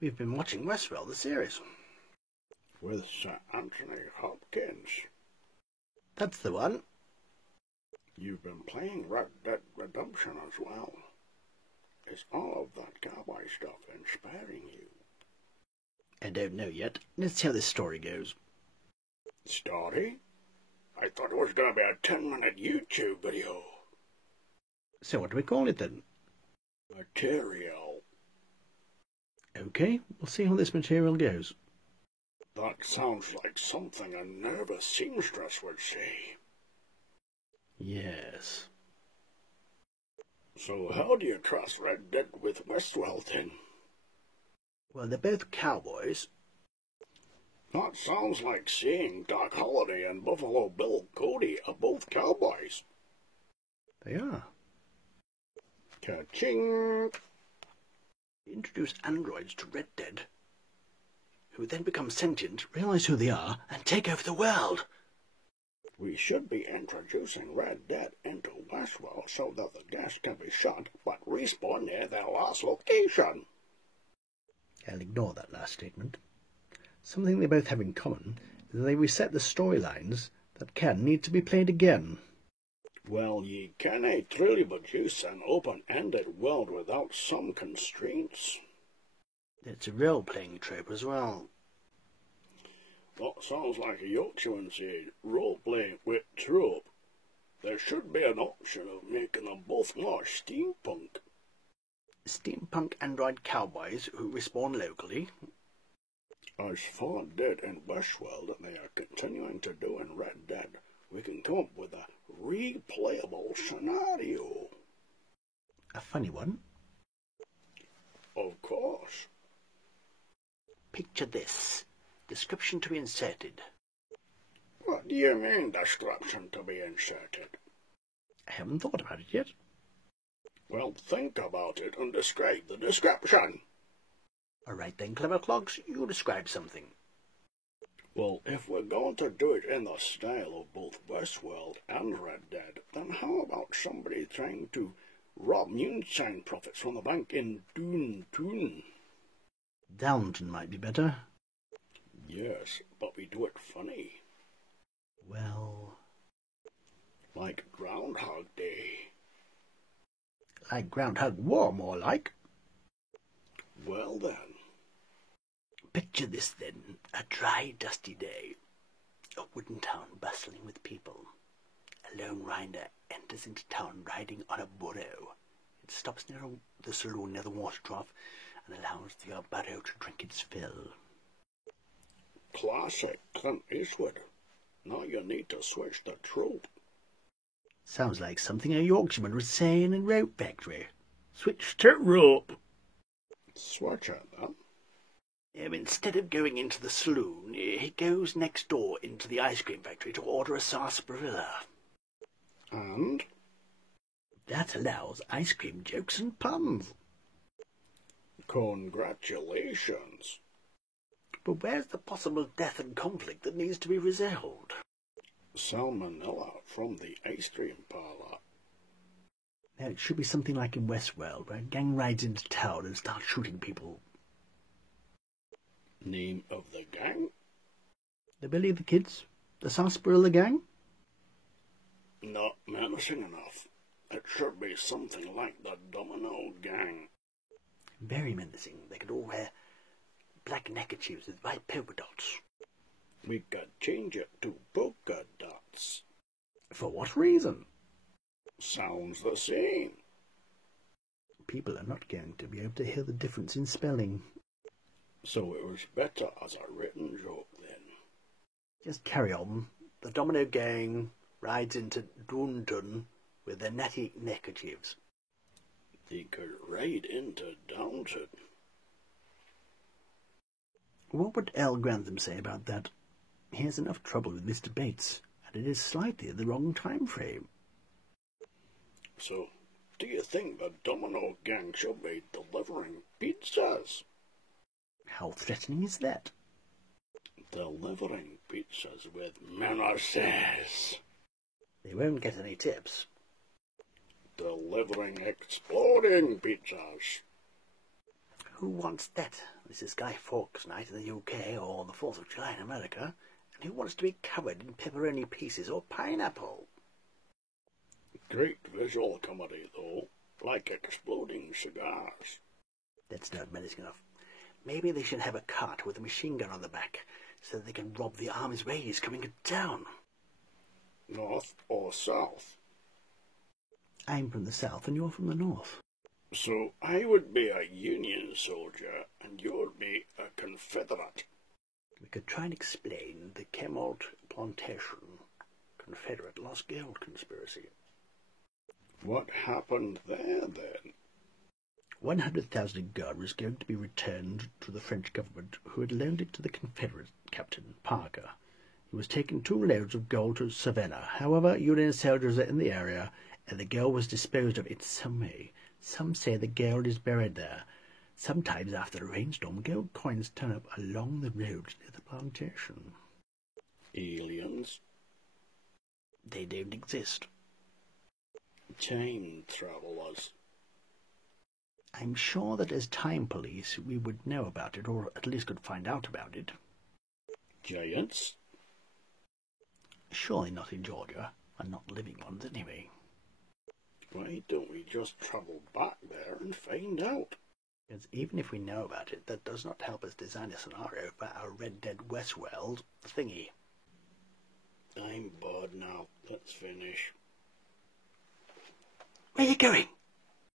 We've been watching Westworld, the series. With Sir Anthony Hopkins. That's the one. You've been playing Red Dead Redemption as well. Is all of that cowboy stuff inspiring you? I don't know yet. Let's see how this story goes. Story? I thought it was going to be a 10-minute YouTube video. So what do we call it then? Material. Okay, we'll see how this material goes. That sounds like something a nervous seamstress would say. Yes. So how do you trust Red Dead with Westworld then? Well, they're both cowboys. That sounds like seeing Doc Holliday and Buffalo Bill Cody are both cowboys. They are. Ka-ching! Introduce androids to Red Dead, who then become sentient, realise who they are, and take over the world. We should be introducing Red Dead into Westworld so that the guests can be shot but respawn near their last location. I'll ignore that last statement. Something they both have in common is that they reset the storylines that can need to be played again. Well, ye cannae truly produce an open-ended world without some constraints. It's a role-playing trope as well. That sounds like a Yorkshireman said, role-playing with trope. There should be an option of making them both more steampunk. Steampunk android cowboys who respawn locally. As Ford did in Westworld and they are continuing to do in Red Dead, we can come up with a replayable scenario. A funny one. Of course. Picture this. Description to be inserted. What do you mean, description to be inserted? I haven't thought about it yet. Well, think about it and describe the description. All right then, Clever Clogs, you describe something. Well, if we're going to do it in the style of both Westworld and Red Dead, then how about somebody trying to rob moonshine profits from the bank in Downton? Downton might be better. Yes, but we do it funny. Well... like Groundhog Day. Like Groundhog War, more like. Well then. Picture this then, a dry, dusty day. A wooden town bustling with people. A lone rider enters into town riding on a burro. It stops near the saloon near the water trough and allows the burro to drink its fill. Classic Clint Eastwood. Now you need to switch the trope. Sounds like something a Yorkshireman would say in a rope factory. Switch to rope. Switch it then. Instead of going into the saloon, he goes next door into the ice cream factory to order a sarsaparilla. And? That allows ice cream jokes and puns. Congratulations. But where's the possible death and conflict that needs to be resolved? Salmonella from the ice cream parlour. Now, it should be something like in Westworld, where a gang rides into town and starts shooting people. Name of the gang? The Billy the Kids? The Sarsaparilla Gang? Not menacing enough. It should be something like the Domino Gang. Very menacing. They could all wear black neckerchiefs with white polka dots. We could change it to polka dots. For what reason? Sounds the same. People are not going to be able to hear the difference in spelling. So it was better as a written joke then. Just carry on. The Domino Gang rides into Downton with their natty neckerchiefs. They could ride into Downton. What would Al Grantham say about that? He has enough trouble with Mr. Bates, and it is slightly the wrong time frame. So, do you think the Domino Gang should be delivering pizzas? How threatening is that? Delivering pizzas with menaces. They won't get any tips. Delivering exploding pizzas. Who wants that? This is Guy Fawkes Night in the UK or the 4th of July in America, and who wants to be covered in pepperoni pieces or pineapple? Great visual comedy, though, like exploding cigars. That's not menacing enough. Maybe they should have a cart with a machine gun on the back, so that they can rob the army's raiders coming to town. North or south? I'm from the south and you're from the north. So I would be a Union soldier and you'd be a Confederate. We could try and explain the Kemmalt plantation Confederate lost gold conspiracy. What happened there, then? 100,000 gold was going to be returned to the French government, who had loaned it to the Confederate captain, Parker. He was taking 2 loads of gold to Savannah. However, Union soldiers are in the area, and the gold was disposed of in some way. Some say the gold is buried there. Sometimes after a rainstorm, gold coins turn up along the road near the plantation. Aliens? They don't exist. Time travelers? I'm sure that as time police we would know about it, or at least could find out about it. Giants? Surely not in Georgia, and not living ones anyway. Why don't we just travel back there and find out? Because even if we know about it, that does not help us design a scenario for our Red Dead Westworld thingy. I'm bored now. Let's finish. Where are you going?